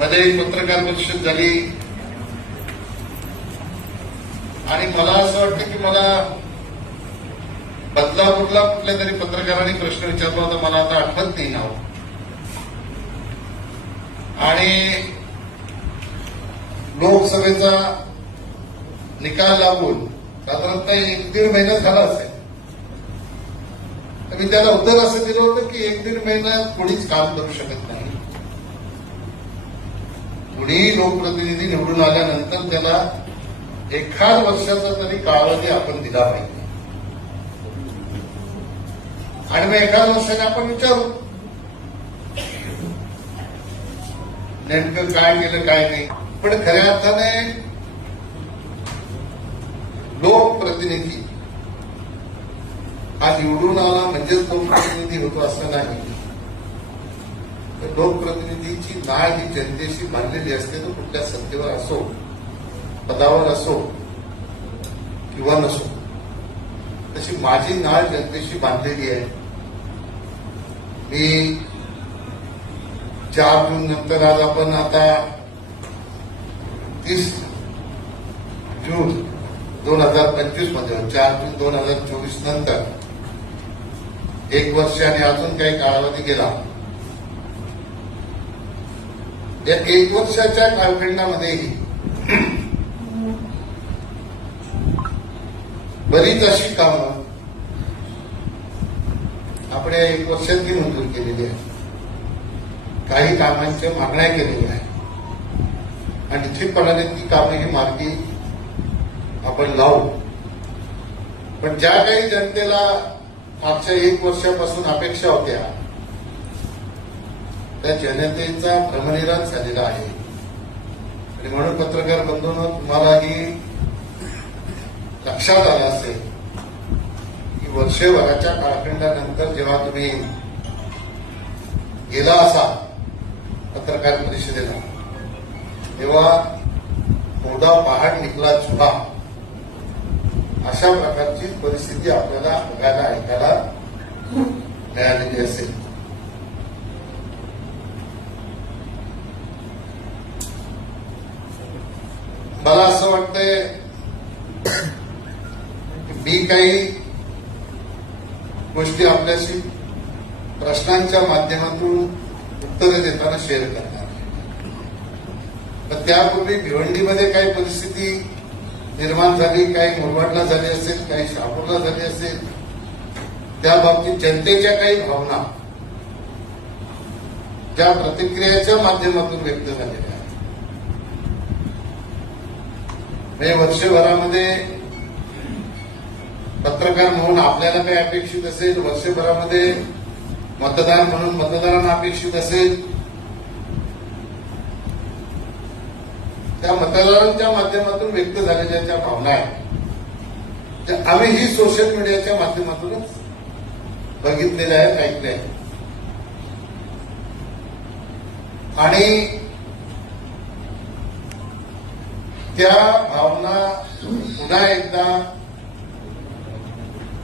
मध्ये एक पत्रकार परिषद झाली. आणि मला असं वाटतं की मला बदलापूरला कुठल्या तरी पत्रकारांनी प्रश्न विचारला होता मला आता आठवत नाही नाव. आणि लोकसभेचा निकाल लागून साधारणतः एक दीड महिना झाला असेल. तर मी त्याला उत्तर असं दिलं होतं की एक दीड महिन्यात कोणीच काम करू शकत नाही. कुणीही लोकप्रतिनिधी निवडून आल्यानंतर त्याला एखाद वर्षाचा तरी कालावधी आपण दिला पाहिजे. आणि मग एखाद वर्षाने आपण विचारू. नेमकं काय केलं काय नाही. पण खऱ्या अर्थाने लोकप्रतिनिधी हा निवडून आला म्हणजेच लोकप्रतिनिधी होतो असं नाही. लोकप्रतिनिधीची नाळ ही जनतेशी बांधलेली असते तो कुठल्या सत्तेवर असो पदावर असो किंवा नसो. तशी माझी नाळ जनतेशी बांधलेली आहे. मी चार जून नंतर आज आपण आता तीस जून दोन हजार पंचवीसमध्ये चार जून दोन हजार चोवीस नंतर एक वर्ष आणि अजून काही कालावधी गेला. या एक वर्षाच्या कालखंडामध्येही बरीच अशी कामं आपण या एक वर्षातही मंजूर केलेली आहे काही कामांच्या मागण्या केलेल्या आहेत. आणि निश्चितपणाने ती कामं ही मार्गी आपण लावू. पण ज्या काही जनतेला मागच्या एक वर्षापासून अपेक्षा होत्या त्या जनतेचा भ्रमनिराश झालेला आहे. आणि म्हणून पत्रकार बंधून तुम्हालाही लक्षात आलं असेल की वर्षभराच्या कालखंडानंतर जेव्हा तुम्ही गेला असाल पत्रकार परिषदेला तेव्हा मोठा पहाड निकला चुका अशा प्रकारची परिस्थिती आपल्याला बघायला ऐकायला मिळालेली असेल. मला असं वाटतंय मी काही गोष्टी आपल्याशी प्रश्नांच्या माध्यमातून उत्तरे देताना शेअर करणार पण त्यापूर्वी भिवंडीमध्ये काही परिस्थिती निर्माण झाली काही मुरबाडला झाली असेल काही शहापूरला झाली असेल त्या बाबतीत जनतेच्या काही भावना ज्या प्रतिक्रियाच्या माध्यमातून व्यक्त झालेल्या आहेत म्हणजे वर्षभरामध्ये पत्रकार म्हणून आपल्याला काही अपेक्षित असेल वर्षभरामध्ये मतदार म्हणून मतदारांना अपेक्षित असेल. त्या मतदारांच्या माध्यमातून व्यक्त झालेल्या ज्या भावना आहेत त्या आम्हीही सोशल मीडियाच्या माध्यमातूनच बघितलेल्या आहेत ऐकल्या आहेत. आणि त्या भावना पुन्हा एकदा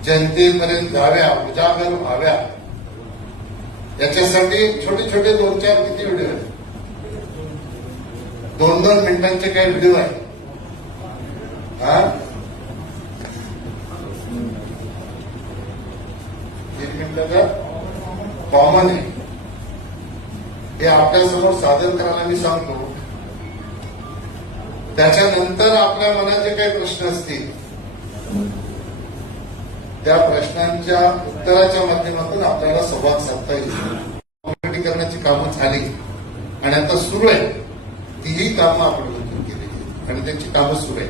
जनतेपर्यंत जाव्या उजागर व्हाव्या. याच्यासाठी छोटे छोटे दोन चार किती व्हिडिओ आहेत? दोन दोन मिनिटांचे काही व्हिडिओ आहेत. हा? एक मिनिटाचा कॉमन आहे. हे आपल्यासमोर सादर करायला मी सांगतो. त्याच्यानंतर आपल्या मनात जे काही प्रश्न असतील त्या प्रश्नांच्या उत्तराच्या माध्यमातून आपल्याला संवाद साधता येईल. करण्याची कामं झाली आणि आता सुरू आहे. तीही कामं आपण मंजूर केली. आणि त्यांची कामं सुरू आहे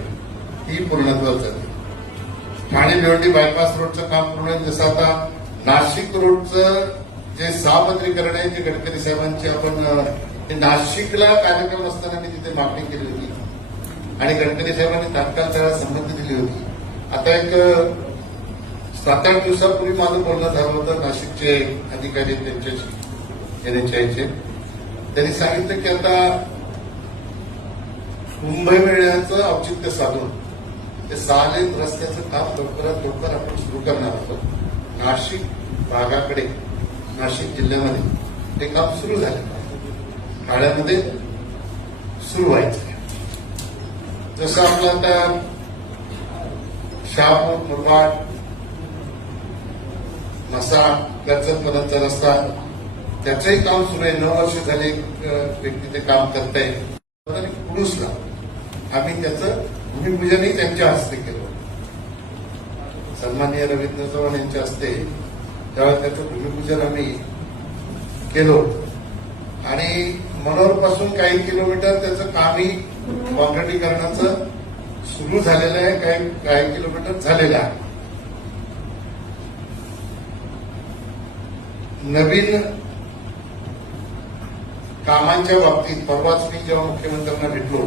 ती पूर्णत्वात झाली. ठाणे भिवंडी बायपास रोडचं काम पूर्ण आहे. जसं आता नाशिक रोडचं जे सहापत्रीकरण आहे ते गडकरी साहेबांची आपण ते नाशिकला कार्यक्रम असताना मी तिथे मागणी केली आणि गडकरी साहेबांनी तात्काळ त्याला संमती दिली होती. आता एक सात आठ दिवसापूर्वी माझं बोलणं झालं होतं नाशिकचे अधिकारी त्यांच्याशी एनएचआयचे त्यांनी सांगितलं की आता मुंबई मिळण्याचं औचित्य साधून ते सालेन रस्त्याचं काम लवकरात लवकर आपण सुरू करणार आहोत. नाशिक भागाकडे नाशिक जिल्ह्यामध्ये ते काम सुरू झाले. काळ्यामध्ये सुरू व्हायचं. जसं आपलं आता शहापूर मुरबाड मसा कर्जत पर्यंतचा रस्ता त्याचंही काम सुरू आहे. नऊ वर्ष झाले व्यक्ती ते काम करत आहे पुरुषला. आम्ही त्याचं भूमिपूजनही त्यांच्या हस्ते केलं. सन्माननीय रवींद्र चव्हाण यांच्या हस्ते त्यावेळेस त्याचं भूमिपूजन आम्ही केलं. आणि मनोरपासून काही किलोमीटर त्याचं कामही कॉन्क्रिटीकरणाचं सुरू झालेलं आहे काही काही किलोमीटर झालेलं आहे. नवीन कामांच्या बाबतीत परवाच मी जेव्हा मुख्यमंत्र्यांना भेटलो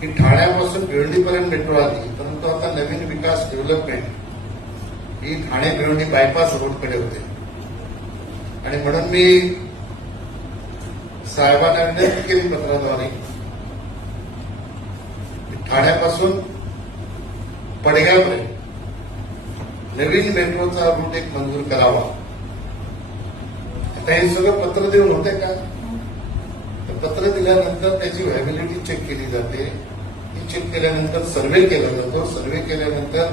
की ठाण्यापासून भिवंडीपर्यंत मेट्रो आली परंतु आता नवीन विकास डेव्हलपमेंट ही ठाणे भिवंडी बायपास रोडकडे होते. आणि म्हणून मी साहेबांना विनंती केली पत्राद्वारे ठाण्यापासून पडग्यापर्यंत नवीन मेट्रोचा रूट एक मंजूर करावा. आता हे सगळं पत्र देऊन होते का? तर पत्र दिल्यानंतर त्याची व्हॅबिलिटी चेक केली जाते. ती चेक केल्यानंतर सर्व्हे केला जातो. सर्व्हे केल्यानंतर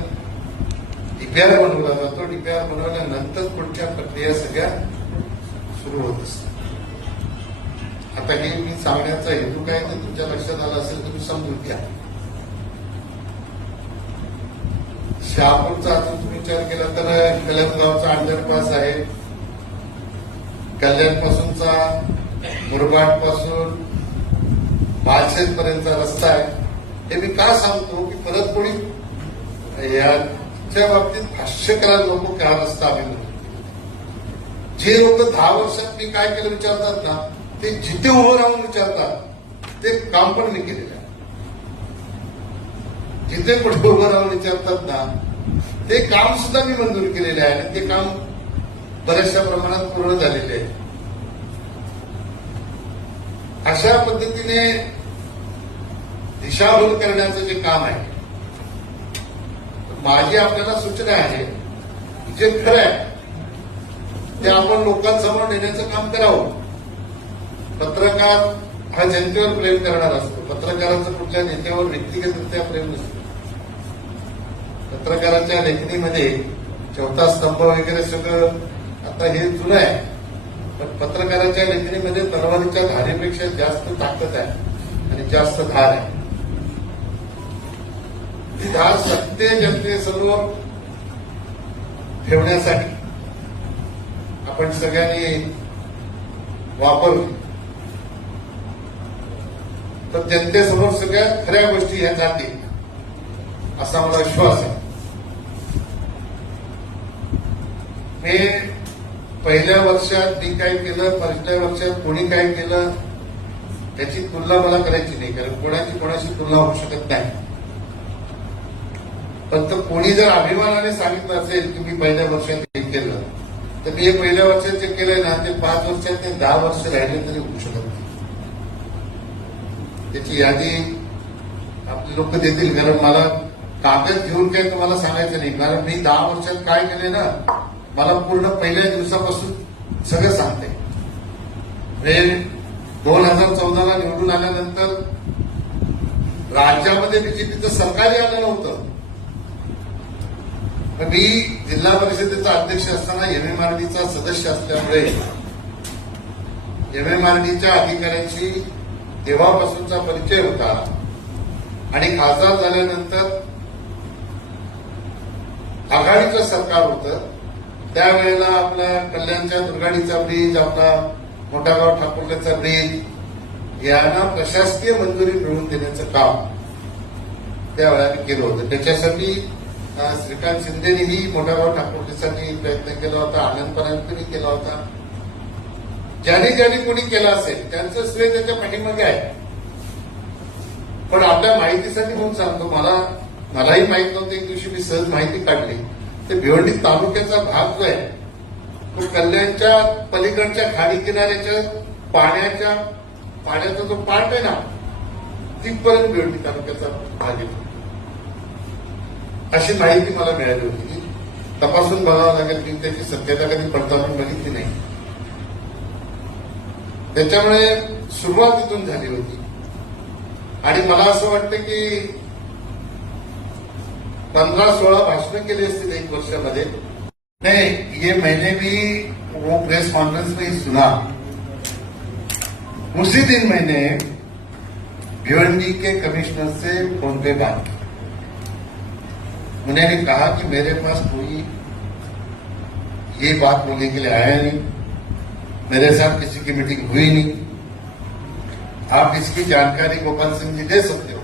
डीपीआर बनवला जातो. डीपीआर बनवल्यानंतर पुढच्या प्रक्रिया सगळ्या सुरू होत असतात. आता हे मी सांगण्याचा हेतू काय ते तुमच्या लक्षात आला असेल तुम्ही समजून घ्या. शहापूरचा अजून तुम्ही विचार केला तर कलमगावचा अंडरपास आहे. कल्याण मुरबाडपासून मुरबाडपासून पर्यंतचा रस्ता आहे. हे मी का सांगतो की परत कोणी याच्या बाबतीत भाष्य करायला नको का रस्ता आम्ही जे लोक दहा वर्षात मी काय केलं विचारतात ना ते जिथे उभं राहून विचारतात ते काम पण मी केलेलं. आहे जिथे कुठे उभं राहून विचारतात ना ते काम सुद्धा मी मंजूर केलेले आहे आणि ते काम बऱ्याचशा प्रमाणात पूर्ण झालेले आहे. अशा पद्धतीने दिशाभूल करण्याचं जे काम आहे माझी आपल्याला सूचना आहे जे खरं आहे ते आपण लोकांसमोर नेण्याचं काम करावं. पत्रकार हा जनतेवर प्रेम करणार असतो पत्रकाराचं कुठल्या नेत्यावर व्यक्तिगतरित्या प्रेम नसतं. पत्रकाराच्या लेखणीमध्ये चौथा स्तंभ वगैरे सगळं आता हे जुनं आहे. पण पत्रकाराच्या लेखणीमध्ये तलवारीच्या धारेपेक्षा जास्त ताकद आहे आणि जास्त धार आहे. ती धार सत्य जनतेसमोर ठेवण्यासाठी आपण सगळ्यांनी वापरली तर जनतेसमोर सगळ्या खऱ्या गोष्टी ह्या जातील. असा मला विश्वास आहे. मी पहिल्या वर्षात मी काय केलं पहिल्या वर्षात कोणी काय केलं त्याची तुलना मला करायची नाही कारण कोणाची कोणाशी तुलना होऊ शकत नाही. फक्त कोणी जर अभिमानाने सांगितलं असेल की मी पहिल्या वर्षात हे केलं तर मी हे पहिल्या वर्षात जे केलंय ना ते पाच वर्षात ते दहा वर्ष राहिले तरी होऊ शकत नाही. त्याची यादी आपले लोक देतील कारण मला कागद घेऊन काही तुम्हाला सांगायचं नाही. कारण मी दहा वर्षात काय केले ना मला पूर्ण पहिल्या दिवसापासून सगळं सांगते दोन हजार चौदाला निवडून आल्यानंतर राज्यामध्ये बीजेपीचं सरकारही आलं नव्हतं पण मी जिल्हा परिषदेचा अध्यक्ष असताना एमएमआरडीचा सदस्य असल्यामुळे एमएमआरडीच्या अधिकाऱ्यांशी तेव्हापासूनचा परिचय होता. आणि खासदार झाल्यानंतर आघाडीचं सरकार होतं त्यावेळेला आपला कल्याणच्या दुर्गाडीचा ब्रिज आपला मोठागाव ठाकूरचा ब्रिज यांना प्रशासकीय मंजुरी मिळवून देण्याचं काम त्यावेळेला वेळाने केलं होतं. त्याच्यासाठी श्रीकांत शिंदेनेही मोठागाव ठाकूरसाठी प्रयत्न केला होता आनंद केला होता. ज्याने ज्याने कोणी केलं असेल त्यांचं श्रेय त्यांच्या पाठीमागे आहे. पण आपल्या माहितीसाठी म्हणून सांगतो मला मलाही माहीत नव्हतं एक दिवशी मी सहज माहिती काढली. तर भिवंडी तालुक्याचा भाग जो आहे तो कल्याणच्या पलीकडच्या खाडी किनाऱ्याच्या पाण्याच्या पाण्याचा जो पाठ आहे ना तिथपर्यंत भिवंडी तालुक्याचा भाग येतो. अशी माहिती मला मिळाली होती. तपासून बघावं लागेल की त्याची सत्यता कधी पडताळून बघितली नाही. त्याच्यामुळे सुरुवात तिथून झाली होती. आणि मला असं वाटतं की पंधरा सोळा के लिए असतील एक वर्ष वर्षामध्ये नहीं, ये मैंने भी वो प्रेस कॉन्फ्रेंस में ही सुना। उसी दिन मैंने भिवंडी के कमिश्नर से फ़ोन पे बात की। उन्होंने कहा कि मेरे पास कोई ये बात बोलने के लिए आया नहीं। मेरे साथ किसी की मीटिंग हुई नहीं। आप इसकी जानकारी गोपाल सिंह जी दे सकते हो?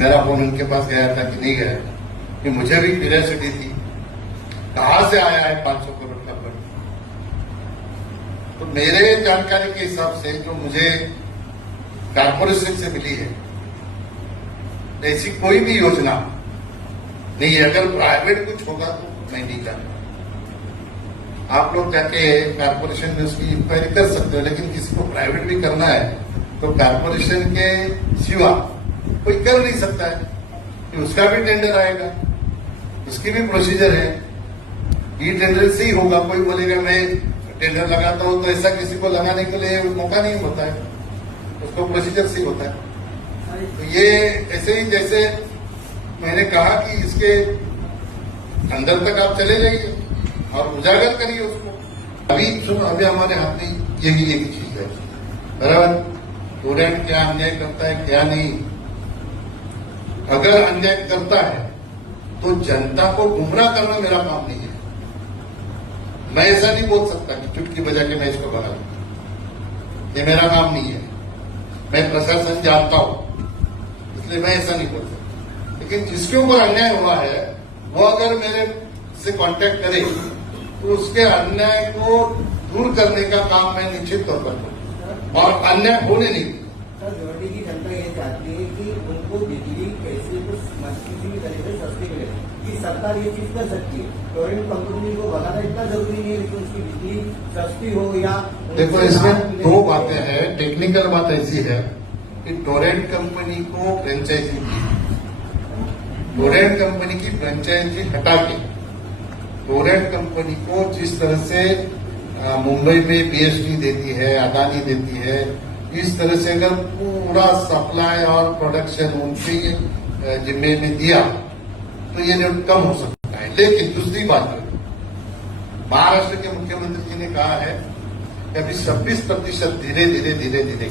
मेरा फ़ोन उनके पास गया था कि नहीं गया। कि मुझे भी क्यूरियोसिटी थी। कहाँ से आया है 500 करोड़ का फंड? तो मेरे जानकारी के हिसाब से जो मुझे कारपोरेशन से मिली है, ऐसी कोई भी योजना नहीं अगर प्राइवेट कुछ होगा तो मैं नहीं जानता। आप लोग जाके कारपोरेशन में उसकी इंक्वायरी कर सकते हो, लेकिन किसी को प्राइवेट भी करना है तो कारपोरेशन के सिवा कोई कर नहीं सकता है कि उसका भी टेंडर आएगा। उसकी भी प्रोसीजर है। ये टेंडर से ही होगा। कोई बोलेगा, मैं टेंडर लगाता हूँ तो ऐसा किसी को लगाने के लिए मौका नहीं होता है। उसको प्रोसीजर से होता है। तो ये ऐसे ही जैसे मैंने कहा कि इसके अंदर तक आप चले जाइए और उजागर करिए उसको। अभी सुनो, अभी हमारे हाथ में यही एक चीज़ है। बराबर? स्टूडेंट क्या अन्याय करता है, क्या नहीं? अगर अन्याय करता है तो जनता को गुमराह करना मेरा काम नहीं है। मैं ऐसा नहीं बोल सकता कि चुटकी बजा के मैं इसको बना दूँ। ये मेरा काम नहीं है। मैं प्रशासन जानता हूँ, इसलिए मैं ऐसा नहीं बोल सकता। लेकिन जिसके ऊपर अन्याय हुआ है, वो अगर मेरे से कांटेक्ट करे तो उसके अन्याय को दूर करने का काम मैं निश्चित तौर पर करूँ। और अन्याय होने नहीं जनता ये चाहती है कि उनको बिजली कैसे तो किसी भी तरीके से सस्ती मिले कि सरकार ये चीज़ कर सकती है। टोरेंट कंपनी को बनाना इतना ज़रूरी नहीं है कि उसकी बिजली सस्ती हो या देखो इसमें दो बातें हैं। टेक्निकल बात ऐसी है कि टोरेंट कंपनी को फ्रेंचाइजी दी टोरेंट कंपनी की फ्रेंचाइजी हटा के टोरेंट कंपनी को जिस तरह से मुंबई में पीएचडी देती है अदानी देती है इस तरह से अगर पूरा सप्लाई और प्रोडक्शन उनके जिम्मे में दिया तो ये कम हो सकता है। लेकिन दूसरी बात, महाराष्ट्र के मुख्यमंत्री जी ने कहा है कि अभी 26 प्रतिशत धीरे धीरे धीरे धीरे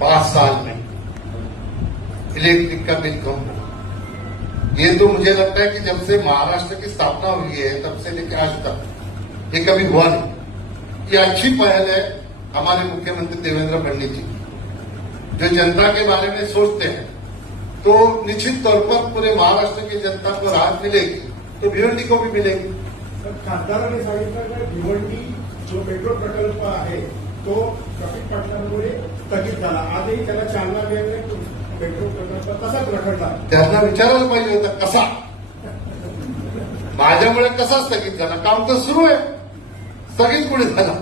पाँच साल में। इलेक्ट्रिक का बिल कम हो ये तो मुझे लगता है कि जब से महाराष्ट्र की स्थापना हुई है, तब से लेकर आज तक ये कभी हुआ नहीं। ये अच्छी पहल है हमारे मुख्यमंत्री देवेंद्र फडणवीस जी जो जनता के बारे में सोचते हैं। तो निश्चित तौर पर पूरे महाराष्ट्र की जनता को राहत मिलेगी तो भिवंडी को भी मिलेगी। खासदारांनी सांगितलं की भिवंडी जो मेट्रो प्रकल्प आहे तो ट्रॅफिक पाटलांमुळे स्थगित झाला. आजही त्याला चालना मिळाली मेट्रो प्रकल्प तसाच रखडला. त्यांना विचारायला पाहिजे होतं कसा? माझ्यामुळे कसा स्थगित झाला? काम तर सुरू आहे. स्थगित कुठे झाला?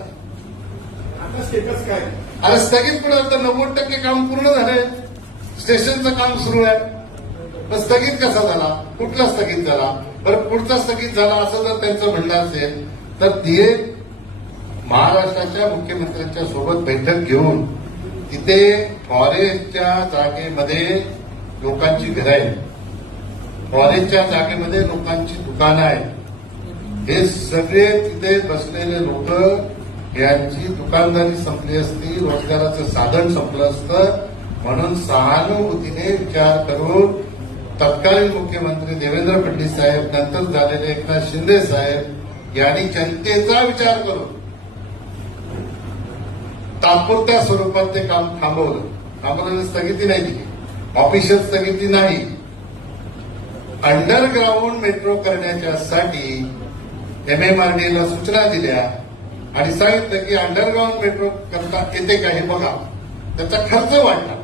आता स्टेटस काय? अरे स्थगित कुठे झालं तर नव्वद टक्के काम पूर्ण झालंय. स्टेशनचं काम सुरू आहे. तर स्थगित कसा झाला? कुठला स्थगित झाला? बरं पुढचा स्थगित झाला असं जर त्यांचं म्हणणं असेल तर ते महाराष्ट्राच्या मुख्यमंत्र्यांच्या सोबत बैठक घेऊन तिथे फॉरेस्टच्या जागेमध्ये लोकांची घरं आहेत. फॉरेस्टच्या जागेमध्ये लोकांची दुकानं आहेत. हे सगळे तिथे बसलेले लोक यांची दुकानदारी संपली असती रोजगाराचं साधन संपलं असतं म्हणून सहानुभूतीने विचार करून तत्कालीन मुख्यमंत्री देवेंद्र फडणवीस साहेब नंतर झालेले एकनाथ शिंदे साहेब यांनी जनतेचा विचार करून तात्पुरत्या स्वरूपात ते काम थांबवलं. थांबवल्याने स्थगिती नाही दिली. ऑफिशियल स्थगिती नाही. अंडरग्राऊंड मेट्रो करण्याच्यासाठी एमएमआरडीला सूचना दिल्या आणि सांगितलं की अंडरग्राऊंड मेट्रो करता येते का हे बघा. त्याचा खर्च वाढला.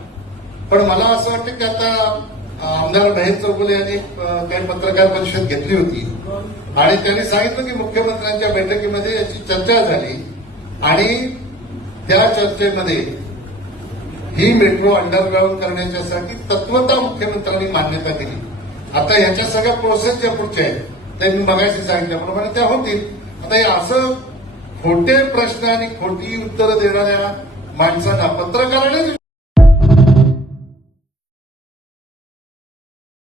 पण मला असं वाटतं की आता आमदार महेश चौगुले यांनी काही पत्रकार परिषद घेतली होती. आणि त्यांनी सांगितलं की मुख्यमंत्र्यांच्या बैठकीमध्ये याची चर्चा झाली. आणि त्या चर्चेमध्ये ही मेट्रो अंडरग्राऊंड करण्याच्यासाठी तत्वता मुख्यमंत्र्यांनी मान्यता दिली. आता ह्याच्या सगळ्या प्रोसेस ज्या पुढच्या आहेत त्या मी मगाशी सांगितल्याप्रमाणे त्या होतील. आता हे असं खोटे प्रश्न आणि खोटी उत्तरं देणाऱ्या माणसांना पत्रकाराने